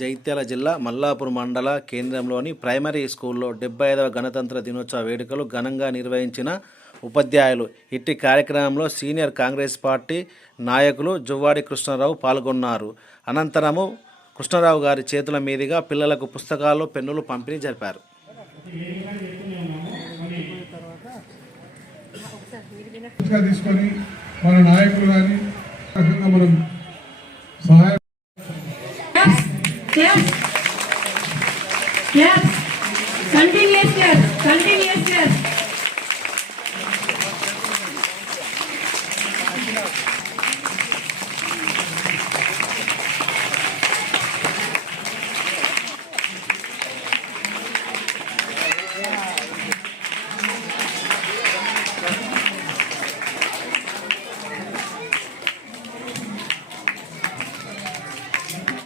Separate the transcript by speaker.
Speaker 1: జైత్యాల జిల్లా మల్లాపూర్ మండల కేంద్రంలోని ప్రైమరీ స్కూల్లో డెబ్బై ఐదవ గణతంత్ర దినోత్సవ వేడుకలు ఘనంగా నిర్వహించిన ఉపాధ్యాయులు. ఇట్టి కార్యక్రమంలో సీనియర్ కాంగ్రెస్ పార్టీ నాయకులు జువ్వాడి కృష్ణారావు పాల్గొన్నారు. అనంతరము కృష్ణారావు గారి చేతుల మీదుగా పిల్లలకు పుస్తకాలు పెన్నులు పంపిణీ జరిపారు.
Speaker 2: తీసుకొని మన నాయకులు కానీ మనం Yes. Yes. Continuous yes. Continuous yes.